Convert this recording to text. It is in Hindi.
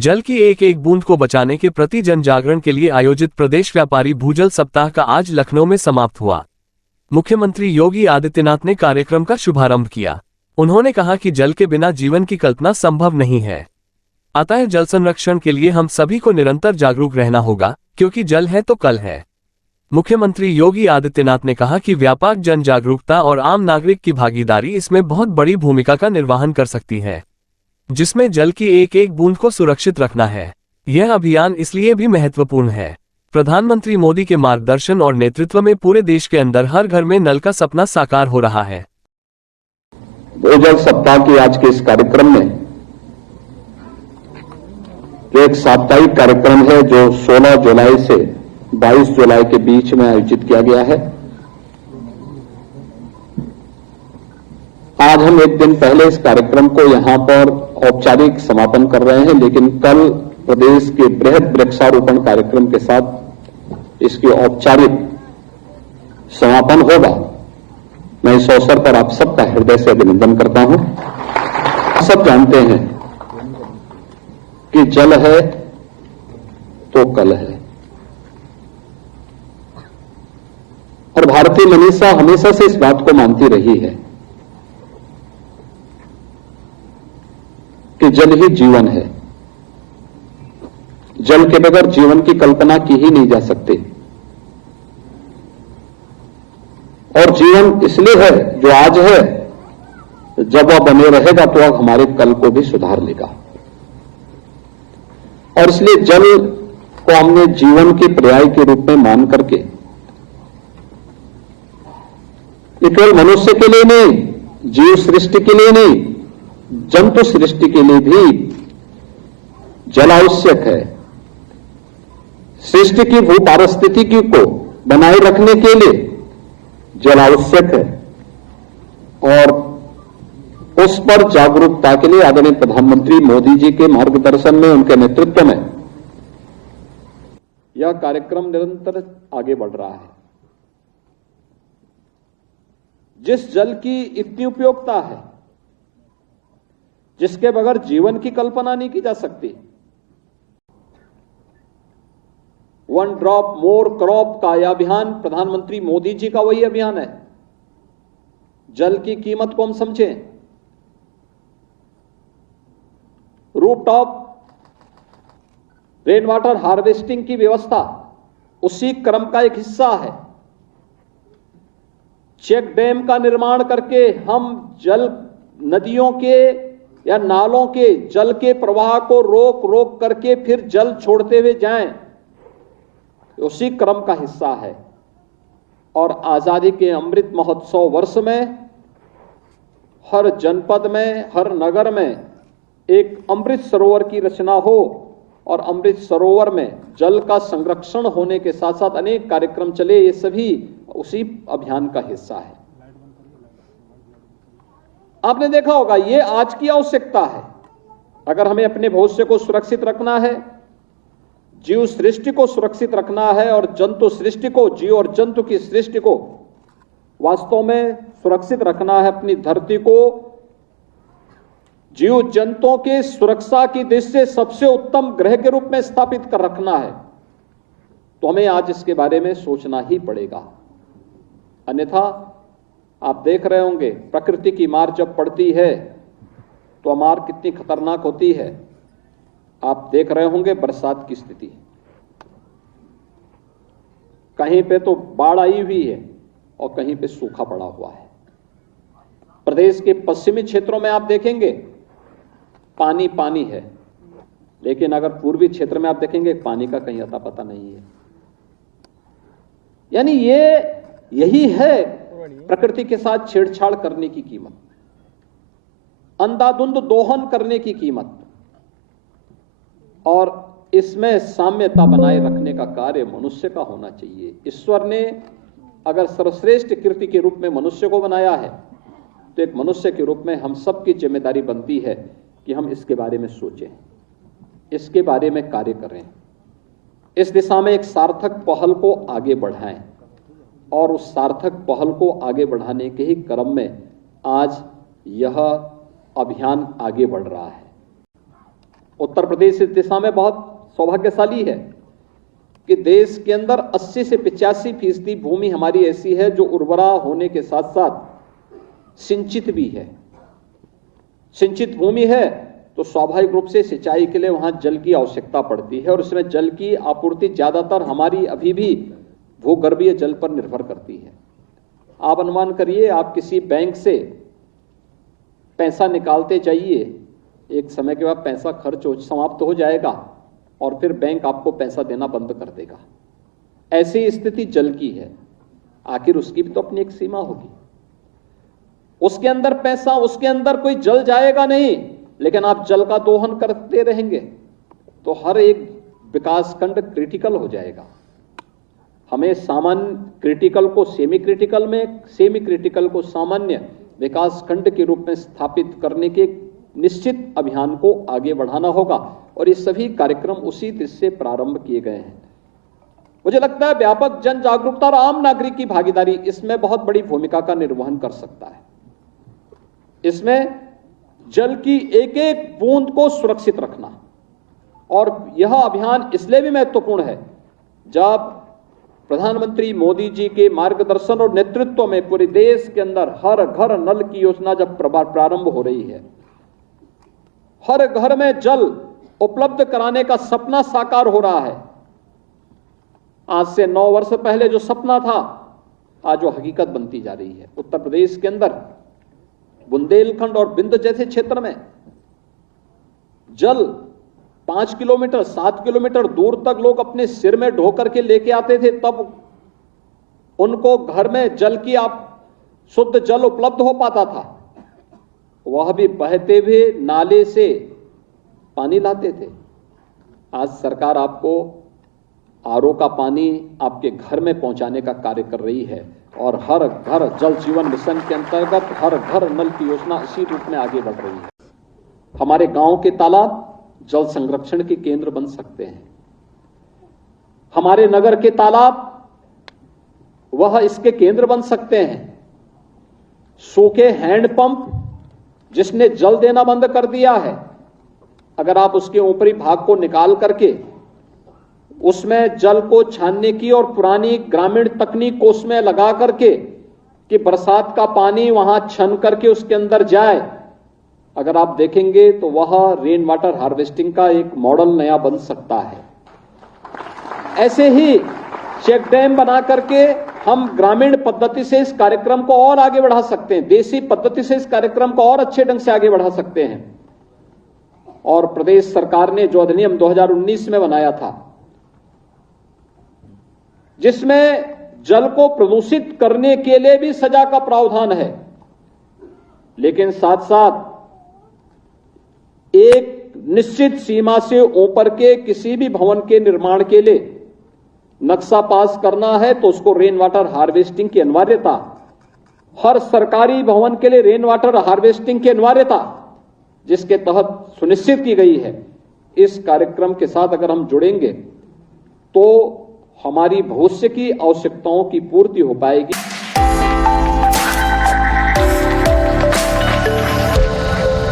जल की एक एक बूंद को बचाने के प्रति जन जागरण के लिए आयोजित प्रदेश व्यापारी भूजल सप्ताह का आज लखनऊ में समाप्त हुआ। मुख्यमंत्री योगी आदित्यनाथ ने कार्यक्रम का शुभारंभ किया। उन्होंने कहा कि जल के बिना जीवन की कल्पना संभव नहीं है, अतः जल संरक्षण के लिए हम सभी को निरंतर जागरूक रहना होगा, क्योंकि जल है तो कल है। मुख्यमंत्री योगी आदित्यनाथ ने कहा कि व्यापक जन जागरूकता और आम नागरिक की भागीदारी इसमें बहुत बड़ी भूमिका का निर्वहन कर सकती है, जिसमें जल की एक एक बूंद को सुरक्षित रखना है। यह अभियान इसलिए भी महत्वपूर्ण है, प्रधानमंत्री मोदी के मार्गदर्शन और नेतृत्व में पूरे देश के अंदर हर घर में नल का सपना साकार हो रहा है। भूजल सप्ताह के आज के इस कार्यक्रम में जो एक साप्ताहिक कार्यक्रम है, जो 16 जुलाई से 22 जुलाई के बीच में आयोजित किया गया है। आज हम एक दिन पहले इस कार्यक्रम को यहां पर औपचारिक समापन कर रहे हैं, लेकिन कल प्रदेश के बृहद वृक्षारोपण कार्यक्रम के साथ इसकी औपचारिक समापन होगा। मैं इस अवसर पर आप सबका हृदय से अभिनंदन करता हूं। सब जानते हैं कि जल है तो कल है, और भारतीय मनीषा हमेशा से इस बात को मानती रही है कि जल ही जीवन है। जल के बगैर जीवन की कल्पना की ही नहीं जा सकती, और जीवन इसलिए है जो आज है, जब वह बने रहेगा तो वह हमारे कल को भी सुधार लेगा। और इसलिए जल को हमने जीवन के पर्याय के रूप में मान करके ये केवल मनुष्य के लिए नहीं, जीव सृष्टि के लिए नहीं, जंतु सृष्टि के लिए भी जल आवश्यक है। सृष्टि की भू पारिस्थितिकी को बनाए रखने के लिए जल आवश्यक है, और उस पर जागरूकता के लिए आदरणीय प्रधानमंत्री मोदी जी के मार्गदर्शन में, उनके नेतृत्व में यह कार्यक्रम निरंतर आगे बढ़ रहा है। जिस जल की इतनी उपयोगिता है, जिसके बगैर जीवन की कल्पना नहीं की जा सकती, वन ड्रॉप मोर क्रॉप का यह अभियान प्रधानमंत्री मोदी जी का वही अभियान है। जल की कीमत को हम समझें। रूफटॉप रेन वाटर हार्वेस्टिंग की व्यवस्था उसी क्रम का एक हिस्सा है। चेक डैम का निर्माण करके हम जल, नदियों के या नालों के जल के प्रवाह को रोक रोक करके फिर जल छोड़ते हुए जाएं, उसी क्रम का हिस्सा है। और आजादी के अमृत महोत्सव वर्ष में हर जनपद में, हर नगर में एक अमृत सरोवर की रचना हो, और अमृत सरोवर में जल का संरक्षण होने के साथ साथ अनेक कार्यक्रम चले, ये सभी उसी अभियान का हिस्सा है। आपने देखा होगा, ये आज की आवश्यकता है। अगर हमें अपने भविष्य को सुरक्षित रखना है, जीव सृष्टि को सुरक्षित रखना है, और जंतु सृष्टि को, जीव और जंतु की सृष्टि को वास्तव में सुरक्षित रखना है, अपनी धरती को जीव जंतुओं के सुरक्षा की दृष्टि से सबसे उत्तम ग्रह के रूप में स्थापित कर रखना है, तो हमें आज इसके बारे में सोचना ही पड़ेगा। अन्यथा आप देख रहे होंगे, प्रकृति की मार जब पड़ती है तो मार कितनी खतरनाक होती है। आप देख रहे होंगे बरसात की स्थिति, कहीं पे तो बाढ़ आई हुई है और कहीं पे सूखा पड़ा हुआ है। प्रदेश के पश्चिमी क्षेत्रों में आप देखेंगे पानी पानी है, लेकिन अगर पूर्वी क्षेत्र में आप देखेंगे पानी का कहीं अता पता नहीं है। यानी यही है प्रकृति के साथ छेड़छाड़ करने की कीमत, अंधाधुंध दोहन करने की कीमत, और इसमें साम्यता बनाए रखने का कार्य मनुष्य का होना चाहिए। ईश्वर ने अगर सर्वश्रेष्ठ कृति के रूप में मनुष्य को बनाया है, तो एक मनुष्य के रूप में हम सबकी जिम्मेदारी बनती है कि हम इसके बारे में सोचें, इसके बारे में कार्य करें, इस दिशा में एक सार्थक पहल को आगे बढ़ाएं, और उस सार्थक पहल को आगे बढ़ाने के ही क्रम में आज यह अभियान आगे बढ़ रहा है। उत्तर प्रदेश इस दिशा में बहुत सौभाग्यशाली है कि देश के अंदर 80 से 85% भूमि हमारी ऐसी है जो उर्वरा होने के साथ साथ सिंचित भी है। सिंचित भूमि है तो स्वाभाविक रूप से सिंचाई के लिए वहां जल की आवश्यकता पड़ती है और उसमें जल की आपूर्ति ज्यादातर हमारी अभी भी भूगर्भीय जल पर निर्भर करती है। आप अनुमान करिए, आप किसी बैंक से पैसा निकालते जाइए, एक समय के बाद पैसा खर्च समाप्त हो जाएगा और फिर बैंक आपको पैसा देना बंद कर देगा। ऐसी स्थिति जल की है। आखिर उसकी भी तो अपनी एक सीमा होगी। उसके अंदर पैसा, उसके अंदर कोई जल जाएगा नहीं, लेकिन आप जल का दोहन करते रहेंगे तो हर एक विकास खंड क्रिटिकल हो जाएगा। हमें सामान्य क्रिटिकल को सेमी क्रिटिकल में, सेमी क्रिटिकल को सामान्य विकास खंड के रूप में स्थापित करने के निश्चित अभियान को आगे बढ़ाना होगा और ये सभी कार्यक्रम उसी दिशा से प्रारंभ किए गए हैं। मुझे लगता है व्यापक जन जागरूकता और आम नागरिक की भागीदारी इसमें बहुत बड़ी भूमिका का निर्वहन कर सकता है। इसमें जल की एक एक बूंद को सुरक्षित रखना, और यह अभियान इसलिए भी महत्वपूर्ण है जब प्रधानमंत्री मोदी जी के मार्गदर्शन और नेतृत्व में पूरे देश के अंदर हर घर नल की योजना जब प्रारंभ हो रही है, हर घर में जल उपलब्ध कराने का सपना साकार हो रहा है। आज से 9 वर्ष पहले जो सपना था आज वो हकीकत बनती जा रही है। उत्तर प्रदेश के अंदर बुंदेलखंड और बिंद जैसे क्षेत्र में जल 5 किलोमीटर 7 किलोमीटर दूर तक लोग अपने सिर में ढो करके लेके आते थे, तब उनको घर में जल की शुद्ध जल उपलब्ध हो पाता था। वह भी बहते हुए नाले से पानी लाते थे। आज सरकार आपको आरओ का पानी आपके घर में पहुंचाने का कार्य कर रही है और हर घर जल जीवन मिशन के अंतर्गत हर घर नल की योजना इसी रूप में आगे बढ़ रही है। हमारे गांव के तालाब जल संरक्षण के केंद्र बन सकते हैं। हमारे नगर के तालाब वह इसके केंद्र बन सकते हैं। सूखे हैंडपंप जिसने जल देना बंद कर दिया है, अगर आप उसके ऊपरी भाग को निकाल करके उसमें जल को छानने की और पुरानी ग्रामीण तकनीक को उसमें लगा करके कि बरसात का पानी वहां छन करके उसके अंदर जाए, अगर आप देखेंगे तो वह रेन वाटर हार्वेस्टिंग का एक मॉडल नया बन सकता है। ऐसे ही चेक डैम बना करके हम ग्रामीण पद्धति से इस कार्यक्रम को और आगे बढ़ा सकते हैं, देसी पद्धति से इस कार्यक्रम को और अच्छे ढंग से आगे बढ़ा सकते हैं। और प्रदेश सरकार ने जो अधिनियम 2019 में बनाया था, जिसमें जल को प्रदूषित करने के लिए भी सजा का प्रावधान है, लेकिन साथ साथ एक निश्चित सीमा से ऊपर के किसी भी भवन के निर्माण के लिए नक्शा पास करना है तो उसको रेन वाटर हार्वेस्टिंग की अनिवार्यता, हर सरकारी भवन के लिए रेन वाटर हार्वेस्टिंग की अनिवार्यता जिसके तहत सुनिश्चित की गई है। इस कार्यक्रम के साथ अगर हम जुड़ेंगे तो हमारी भविष्य की आवश्यकताओं की पूर्ति हो पाएगी।